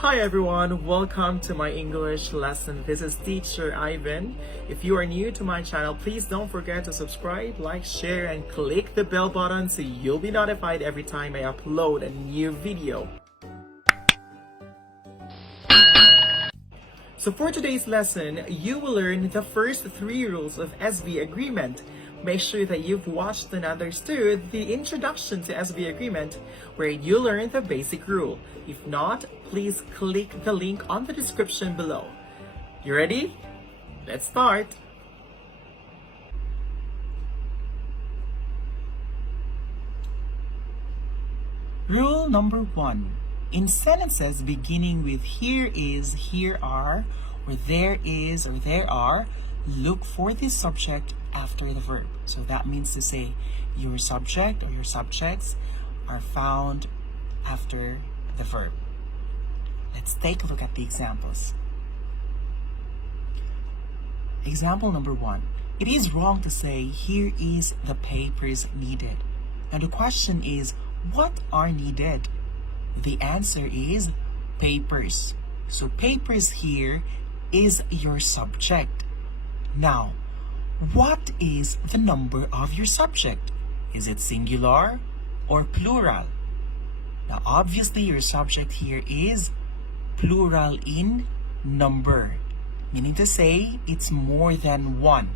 Hi everyone, welcome to my English lesson. This is teacher Ivan. If you are new to my channel, please don't forget to subscribe, like, share, and click the bell button so you'll be notified every time I upload a new video. So for today's lesson, you will learn the first 3 rules of SV agreement. Make sure that you've watched and understood the introduction to SV agreement where you learn the basic rule. If not, please click the link on the description below. You ready? Let's start! Rule number 1. In sentences beginning with here is, here are, or there is, or there are, look for the subject after the verb. So that means to say your subject or your subjects are found after the verb. Let's take a look at the examples. Example number 1. It is wrong to say here is the papers needed. Now the question is, what are needed? The answer is papers. So papers here is your subject. Now, what is the number of your subject? Is it singular or plural? Now, obviously, your subject here is plural in number, meaning to say it's more than one.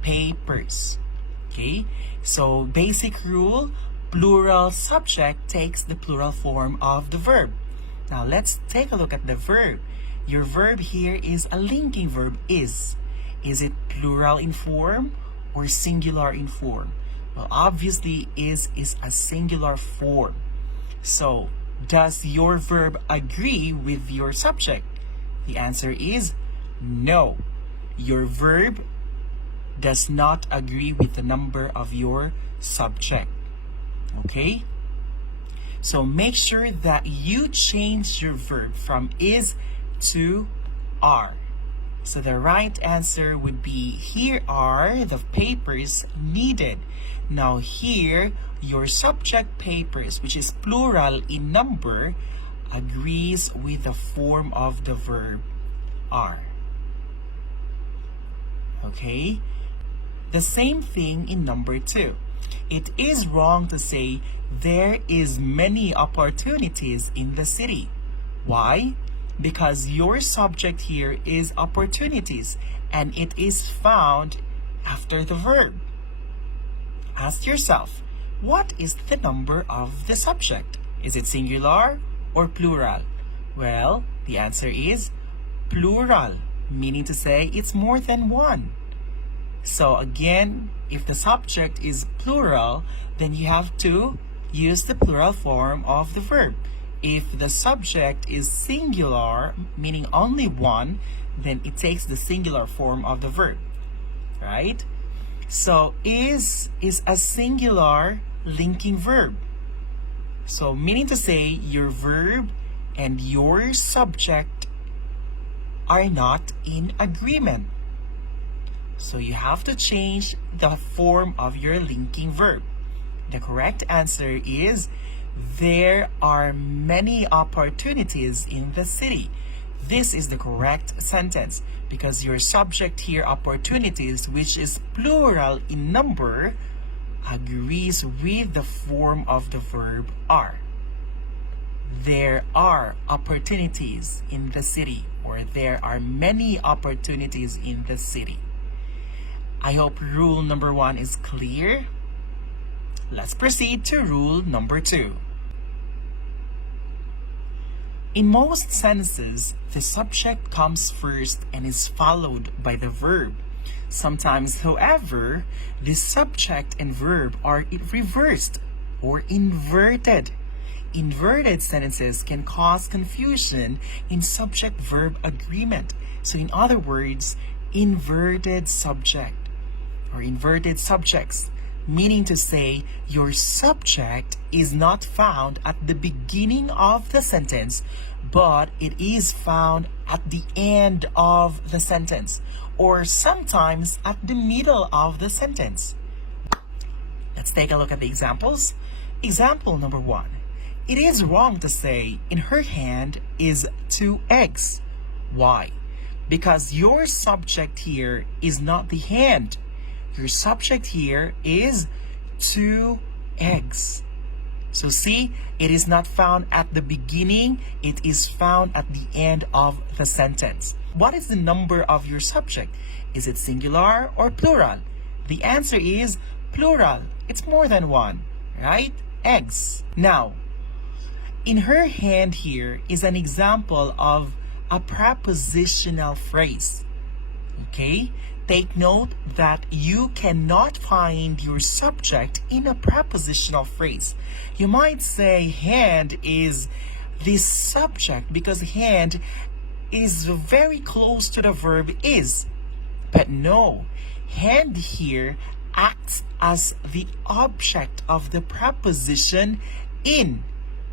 Papers. Okay? So, basic rule, plural subject takes the plural form of the verb. Now, let's take a look at the verb. Your verb here is a linking verb, is. Is it plural in form or singular in form? Well, obviously, is a singular form. So, does your verb agree with your subject? The answer is no. Your verb does not agree with the number of your subject. Okay? So, make sure that you change your verb from is to are. So the right answer would be here are the papers needed. Now here, your subject papers, which is plural in number, agrees with the form of the verb are. Okay? The same thing in number 2. It is wrong to say there is many opportunities in the city. Why? Because your subject here is opportunities and it is found after the verb. Ask yourself, what is the number of the subject? Is it singular or plural? Well, the answer is plural, meaning to say it's more than one. So again, if the subject is plural, then you have to use the plural form of the verb. If the subject is singular, meaning only one, then it takes the singular form of the verb, right? So is a singular linking verb. So meaning to say your verb and your subject are not in agreement. So you have to change the form of your linking verb. The correct answer is there are many opportunities in the city. This is the correct sentence because your subject here, opportunities, which is plural in number, agrees with the form of the verb are. There are opportunities in the city, or there are many opportunities in the city. I hope rule number 1 is clear. Let's proceed to rule number 2. In most sentences, the subject comes first and is followed by the verb. Sometimes, however, the subject and verb are reversed or inverted. Inverted sentences can cause confusion in subject-verb agreement. So in other words, inverted subject or inverted subjects, meaning to say your subject is not found at the beginning of the sentence, but it is found at the end of the sentence, or sometimes at the middle of the sentence. Let's take a look at the examples. Example number 1. It is wrong to say, in her hand is 2 eggs. Why? Because your subject here is not the hand. Your subject here is 2 eggs. So see, it is not found at the beginning, it is found at the end of the sentence. What is the number of your subject? Is it singular or plural? The answer is plural. It's more than one, right? Eggs. Now, in her hand here is an example of a prepositional phrase. Okay? Take note that you cannot find your subject in a prepositional phrase. You might say hand is the subject because hand is very close to the verb is. But no, hand here acts as the object of the preposition in,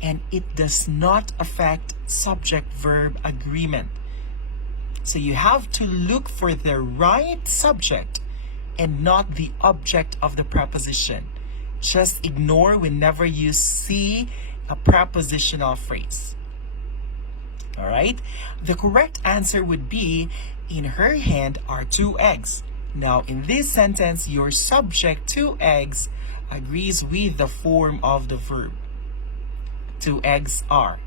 and it does not affect subject-verb agreement. So you have to look for the right subject and not the object of the preposition. Just ignore whenever you see a prepositional phrase. All right? The correct answer would be, in her hand are 2 eggs. Now, in this sentence, your subject 2 eggs agrees with the form of the verb. 2 eggs are.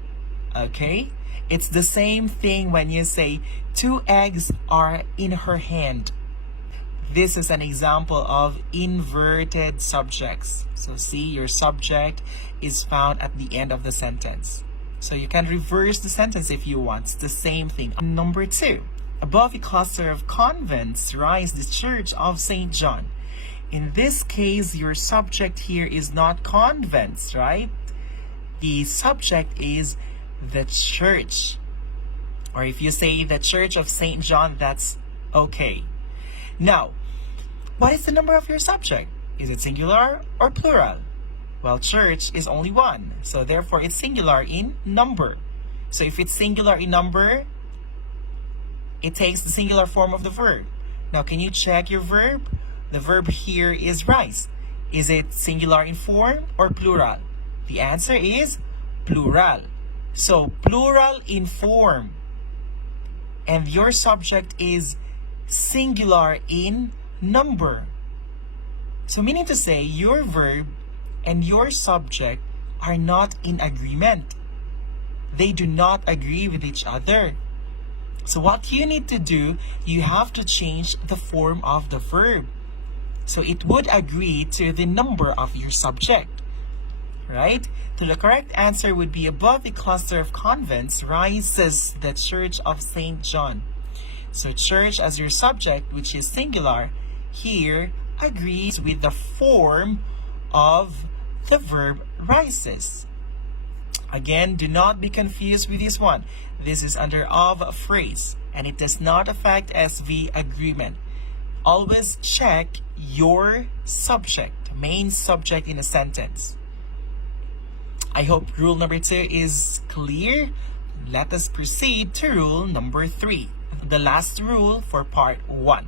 Okay? It's the same thing when you say 2 eggs are in her hand. This is an example of inverted subjects. So see, your subject is found at the end of the sentence. So you can reverse the sentence if you want. It's the same thing. Number 2. Above a cluster of convents rise the Church of St. John. In this case, your subject here is not convents, right? The subject is the church. Or if you say the Church of St. John, that's okay. Now, what is the number of your subject? Is it singular or plural? Well, church is only one, so therefore it's singular in number. So if it's singular in number, it takes the singular form of the verb. Now, can you check your verb? The verb here is rise. Is it singular in form or plural? The answer is plural. So, plural in form. And your subject is singular in number. So, meaning to say, your verb and your subject are not in agreement. They do not agree with each other. So what you need to do, you have to change the form of the verb. So it would agree to the number of your subject. Right? So the correct answer would be, above the cluster of convents rises the Church of St. John. So church as your subject, which is singular, here agrees with the form of the verb rises. Again, do not be confused with this one. This is under of phrase, and it does not affect SV agreement. Always check your subject, main subject in a sentence. I hope rule number 2 is clear. Let us proceed to rule number 3, the last rule for part 1.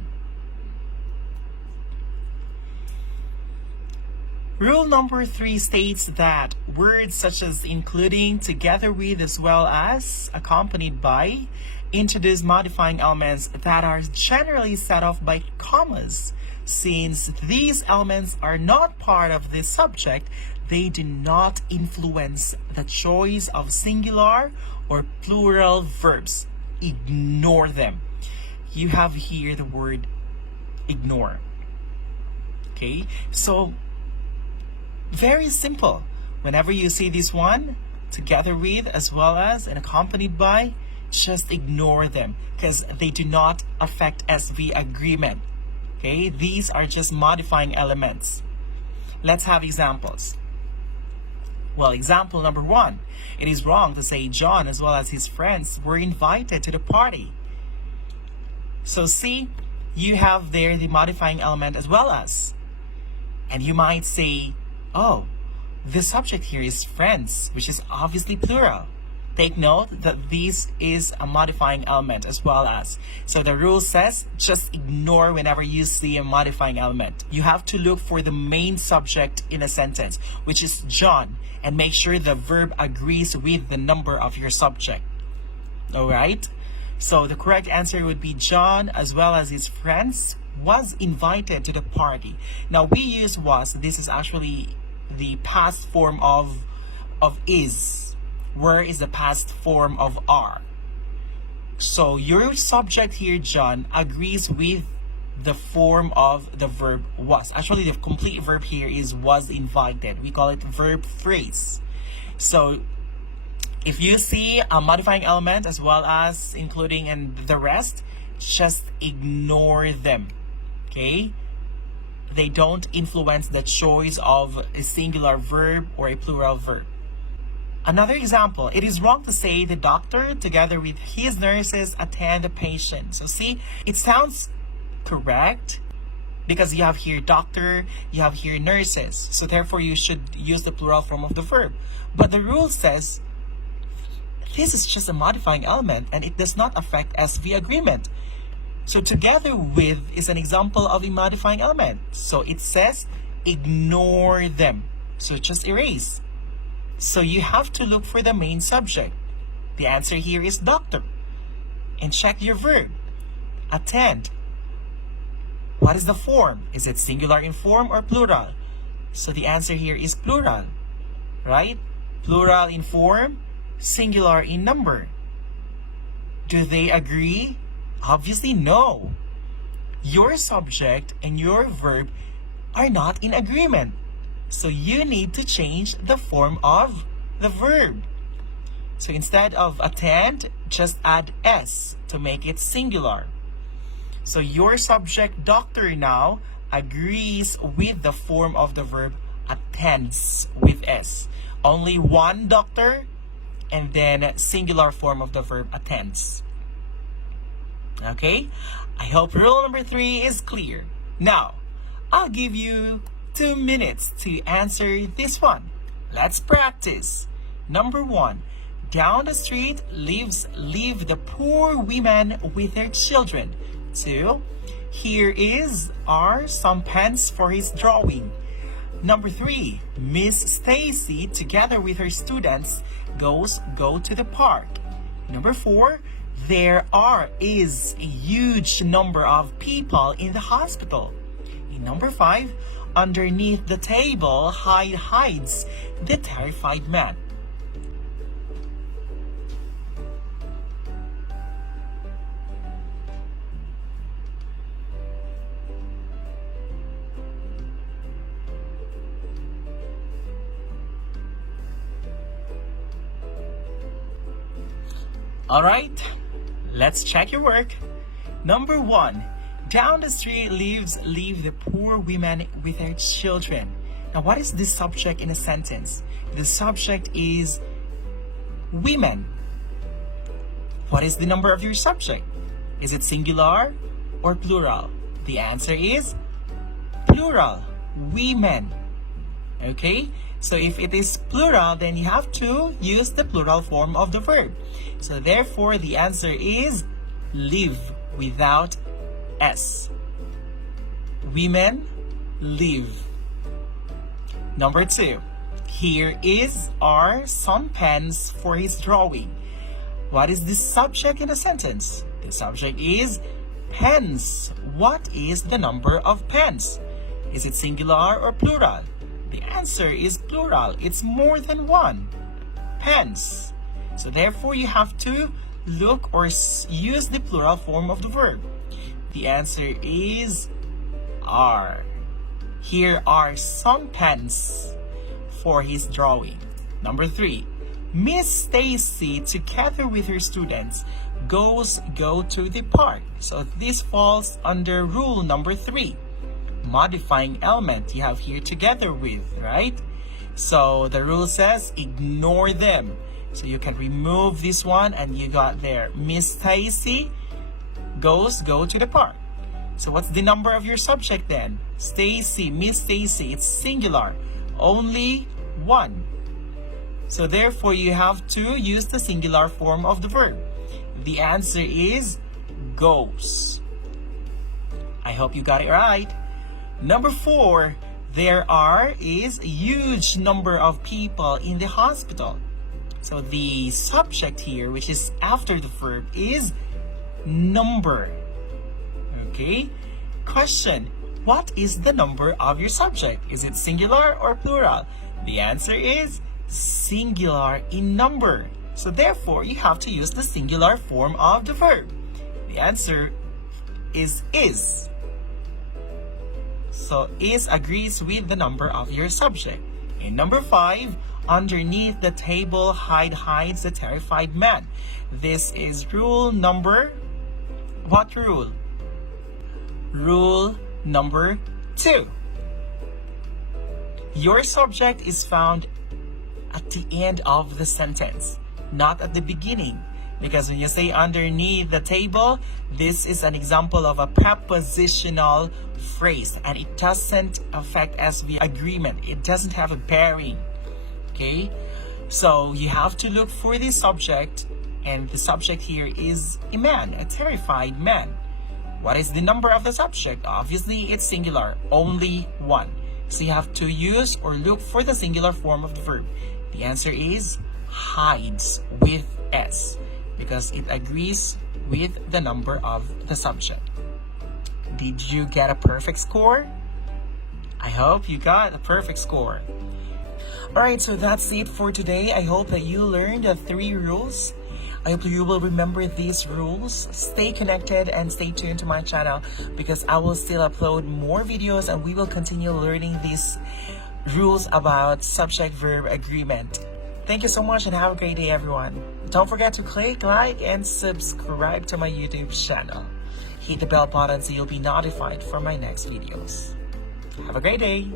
Rule number 3 states that words such as including, together with, as well as, accompanied by, introduce modifying elements that are generally set off by commas. Since these elements are not part of the subject, they do not influence the choice of singular or plural verbs. Ignore them. You have here the word ignore. Okay, so very simple. Whenever you see this one, together with, as well as, and accompanied by, just ignore them because they do not affect SV agreement. Okay, these are just modifying elements. Let's have examples. Well, example number 1. It is wrong to say John as well as his friends were invited to the party. So see, you have there the modifying element as well as. And you might say, oh, the subject here is friends, which is obviously plural. Take note that this is a modifying element as well as. So the rule says just ignore whenever you see a modifying element. You have to look for the main subject in a sentence, which is John, and make sure the verb agrees with the number of your subject. Alright? So the correct answer would be John as well as his friends was invited to the party. Now we use was. This is actually the past form of is. Were is the past form of are. So your subject here, John, agrees with the form of the verb was. Actually, the complete verb here is was invited. We call it verb phrase. So if you see a modifying element as well as including and the rest, just ignore them. Okay? They don't influence the choice of a singular verb or a plural verb. Another example, it is wrong to say the doctor together with his nurses attend the patient. So see, it sounds correct because you have here doctor, you have here nurses. So therefore you should use the plural form of the verb. But the rule says this is just a modifying element and it does not affect SV agreement. So together with is an example of a modifying element. So it says ignore them. So just erase. So you have to look for the main subject. The answer here is doctor. And check your verb. Attend. What is the form? Is it singular in form or plural? So the answer here is plural. Right? Plural in form, singular in number. Do they agree? Obviously no. Your subject and your verb are not in agreement. So you need to change the form of the verb. So instead of attend, just add S to make it singular. So your subject doctor now agrees with the form of the verb attends with S. Only one doctor and then singular form of the verb attends. Okay? I hope rule number 3 is clear. Now, I'll give you 2 minutes to answer this one. Let's practice. Number 1. Down the street live the poor women with their children. 2. Here are some pens for his drawing. Number 3. Miss Stacy together with her students go to the park. Number 4. There is a huge number of people in the hospital. In number 5, underneath the table hides the terrified man. Alright, let's check your work. Number 1. Down the street live the poor women with their children. Now, what is this subject in a sentence? The subject is women. What is the number of your subject? Is it singular or plural? The answer is plural, women. Okay? So if it is plural, then you have to use the plural form of the verb. So therefore, the answer is live without S. Women live. Number 2. Here are some pens for his drawing. What is the subject in the sentence? The subject is pens. What is the number of pens? Is it singular or plural? The answer is plural. It's more than one. Pens. So therefore, you have to look or use the plural form of the verb. The answer is are. Here are some pens for his drawing. Number 3. Miss Stacy together with her students go to the park. So this falls under rule number 3. Modifying element you have here together with, right? So the rule says ignore them. So you can remove this one and you got there. Miss Stacy go to the park. So what's the number of your subject then? Stacy, Miss Stacy, it's singular. Only one. So therefore, you have to use the singular form of the verb. The answer is goes. I hope you got it right. Number 4, there is a huge number of people in the hospital. So the subject here, which is after the verb, is number. Okay? Question: what is the number of your subject? Is it singular or plural? The answer is singular in number. So therefore, you have to use the singular form of the verb. The answer is. So is agrees with the number of your subject. In number 5, underneath the table hides the terrified man. This is rule number, what rule? Rule number 2. Your subject is found at the end of the sentence, not at the beginning. Because when you say underneath the table, this is an example of a prepositional phrase and it doesn't affect SV agreement. It doesn't have a bearing. Okay? So you have to look for the subject, and the subject here is a man, a terrified man. What is the number of the subject? Obviously, it's singular, only 1. So you have to use or look for the singular form of the verb. The answer is hides with S, because it agrees with the number of the subject. Did you get a perfect score? I hope you got a perfect score. Alright, so that's it for today. I hope that you learned the 3 rules. I hope you will remember these rules. Stay connected and stay tuned to my channel, because I will still upload more videos and we will continue learning these rules about subject-verb agreement. Thank you so much and have a great day, everyone. Don't forget to click like and subscribe to my YouTube channel. Hit the bell button so you'll be notified for my next videos. Have a great day.